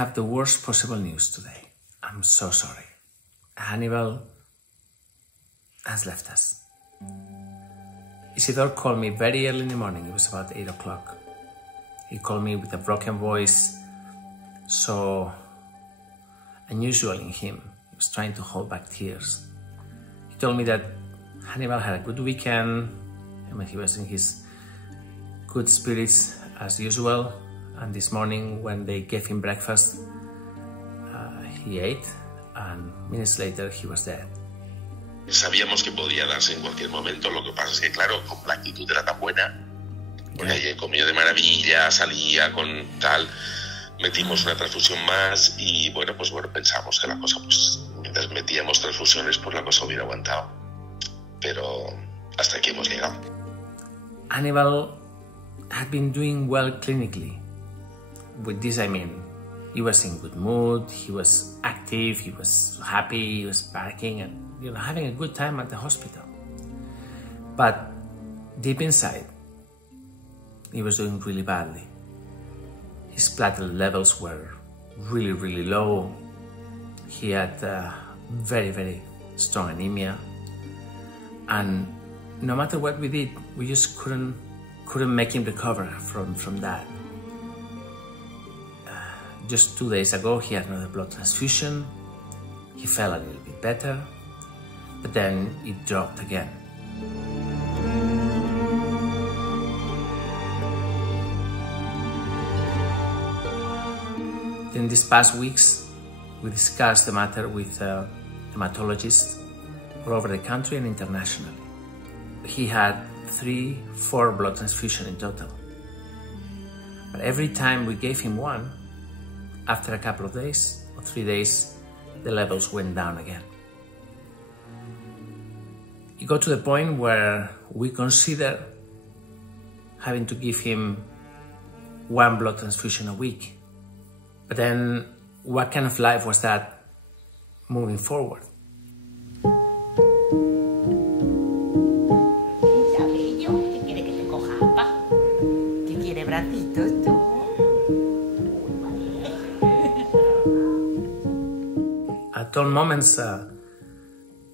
have the worst possible news today. I'm so sorry. Hannibal has left us. Isidore called me very early in the morning. It was about 8 o'clock. He called me with a broken voice, so unusual in him. He was trying to hold back tears. He told me that Hannibal had a good weekend. I mean, he was in his good spirits as usual. And this morning, when they gave him breakfast, he ate, and minutes later he was dead. Sabíamos que podía darse en cualquier momento. Lo que pasa es que, claro, como la actitud era tan buena, porque ayer comió de maravilla, salía con tal, metimos una transfusión más y bueno, pensamos que la cosa, mientras metíamos transfusiones, pues la cosa hubiera aguantado. Pero hasta aquí hemos llegado. Hannibal had been doing well clinically. With this I mean, he was in good mood, he was active, he was happy, he was barking and having a good time at the hospital. But deep inside, he was doing really badly. His platelet levels were really, really low. He had very, very strong anemia. And no matter what we did, we just couldn't make him recover from that. Just 2 days ago, he had another blood transfusion. He felt a little bit better, but then it dropped again. In these past weeks, we discussed the matter with hematologists all over the country and internationally. He had 3-4 blood transfusions in total. But every time we gave him one, after a couple of days or 3 days, the levels went down again. It got to the point where we considered having to give him 1 blood transfusion a week. But then, what kind of life was that moving forward? ¿Qué quiere que te coja, papá? ¿Qué quiere, bracitos tú? At all moments,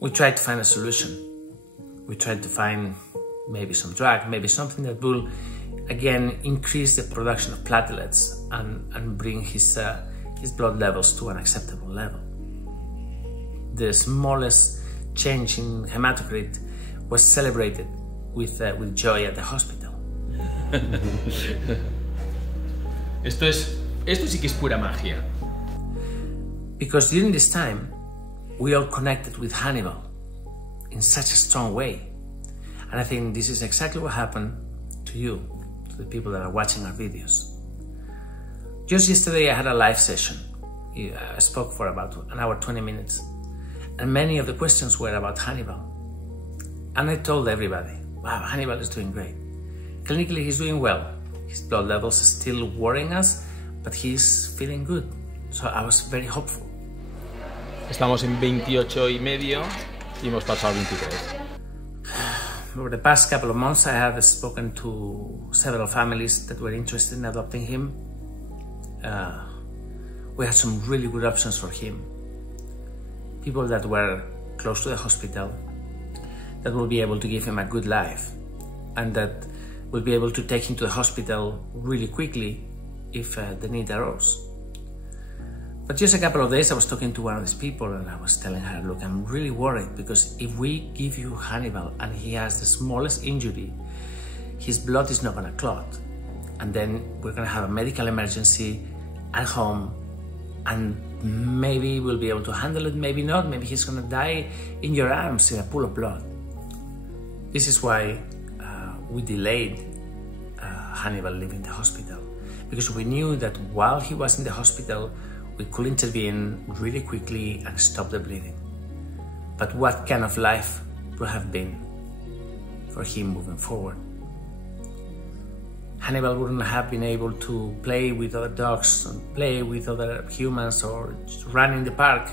we tried to find a solution. We tried to find maybe some drug, maybe something that will, again, increase the production of platelets and bring his blood levels to an acceptable level. The smallest change in hematocrit was celebrated with joy at the hospital. Esto sí que es pura magia. Because during this time, we all connected with Hannibal in such a strong way. And I think this is exactly what happened to you, to the people that are watching our videos. Just yesterday, I had a live session. I spoke for about an hour, 20 minutes. And many of the questions were about Hannibal. And I told everybody, wow, Hannibal is doing great. Clinically, he's doing well. His blood levels are still worrying us, but he's feeling good. So I was very hopeful. Estamos en 28,5 y hemos pasado 23. Over the past couple of months, I have spoken to several families that were interested in adopting him. We had some really good options for him. People that were close to the hospital, that will be able to give him a good life, and that will be able to take him to the hospital really quickly if the need arose. But just a couple of days, I was talking to one of these people and I was telling her, look, I'm really worried because if we give you Hannibal and he has the smallest injury, his blood is not going to clot. And then we're going to have a medical emergency at home and maybe we'll be able to handle it, maybe not. Maybe he's going to die in your arms in a pool of blood. This is why we delayed Hannibal leaving the hospital, because we knew that while he was in the hospital, we could intervene really quickly and stop the bleeding. But what kind of life would have been for him moving forward? Hannibal wouldn't have been able to play with other dogs, and play with other humans, or run in the park.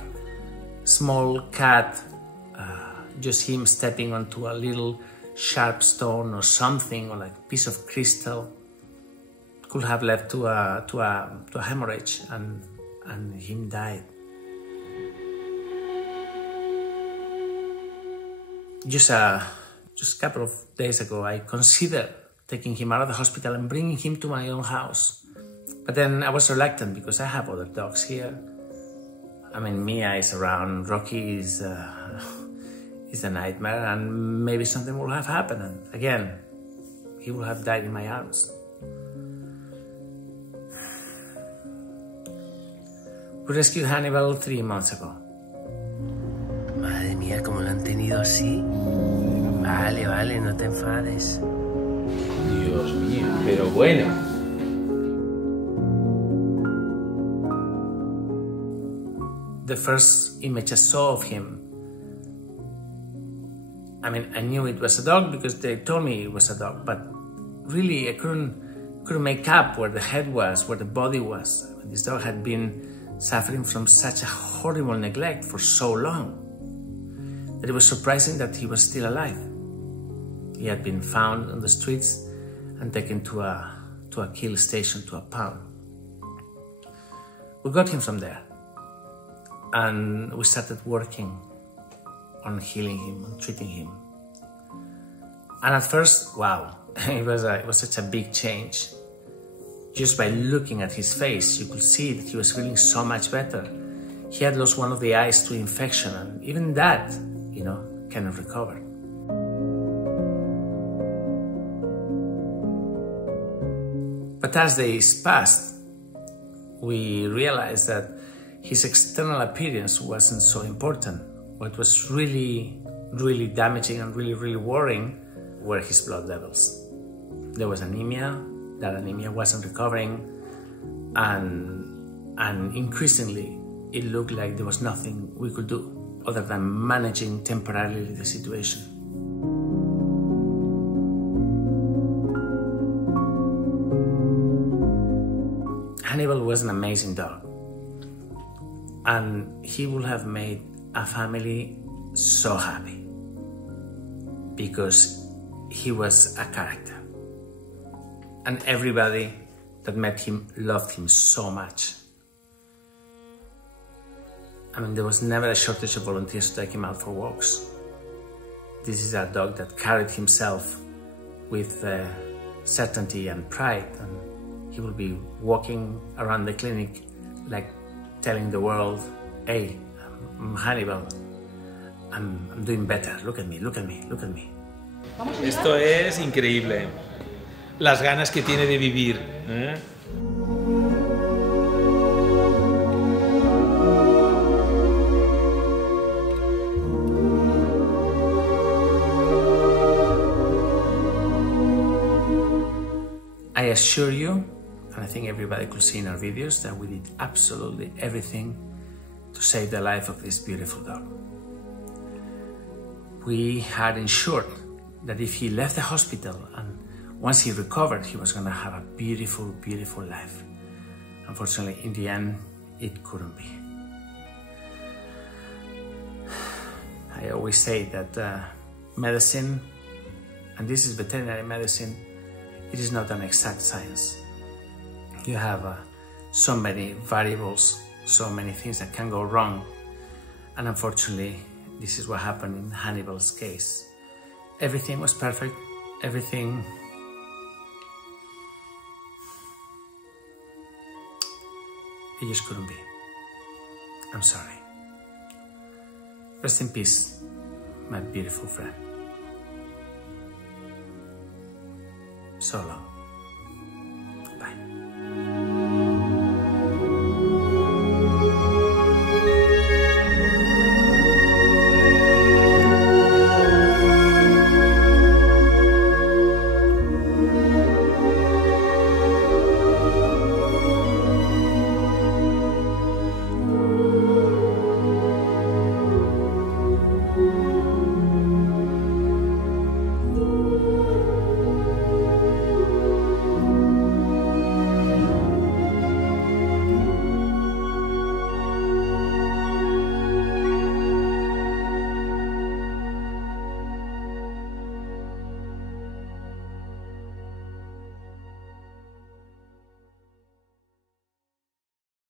Small cat, just him stepping onto a little sharp stone or something, or like a piece of crystal, could have led to a hemorrhage and and him died. Just a couple of days ago, I considered taking him out of the hospital and bringing him to my own house. But then I was reluctant because I have other dogs here. I mean, Mia is around, Rocky is a nightmare, and maybe something will have happened. And again, he will have died in my arms. We rescued Hannibal 3 months ago. Madre mía, ¿cómo lo han tenido así? Vale, vale, no te enfades. Dios mío, pero bueno. The first image I saw of him, I mean, I knew it was a dog because they told me it was a dog, but really I couldn't make up where the head was, where the body was. I mean, this dog had been suffering from such a horrible neglect for so long that it was surprising that he was still alive. He had been found on the streets and taken to a kill station, to a pound. We got him from there, and we started working on healing him, on treating him. And at first, wow, it was such a big change. Just by looking at his face, you could see that he was feeling so much better. He had lost one of the eyes to infection, and even that, kind of recovered. But as days passed, we realized that his external appearance wasn't so important. What was really, really damaging and really, really worrying were his blood levels. There was anemia, that anemia wasn't recovering, and increasingly it looked like there was nothing we could do other than managing temporarily the situation. Hannibal was an amazing dog, and he would have made a family so happy because he was a character, and everybody that met him loved him so much. I mean, there was never a shortage of volunteers to take him out for walks. This is a dog that carried himself with certainty and pride, and he will be walking around the clinic like telling the world, hey, I'm Hannibal, I'm doing better, look at me, look at me, look at me. Esto es increíble. Las ganas que tiene de vivir, ¿eh? I assure you, and I think everybody could see in our videos, that we did absolutely everything to save the life of this beautiful dog. We had ensured that if he left the hospital and once he recovered, he was going to have a beautiful, beautiful life. Unfortunately, in the end, it couldn't be. I always say that medicine, and this is veterinary medicine, it is not an exact science. You have so many variables, so many things that can go wrong. And unfortunately, this is what happened in Hannibal's case. Everything was perfect, everything. It just couldn't be. I'm sorry. Rest in peace, my beautiful friend. So long.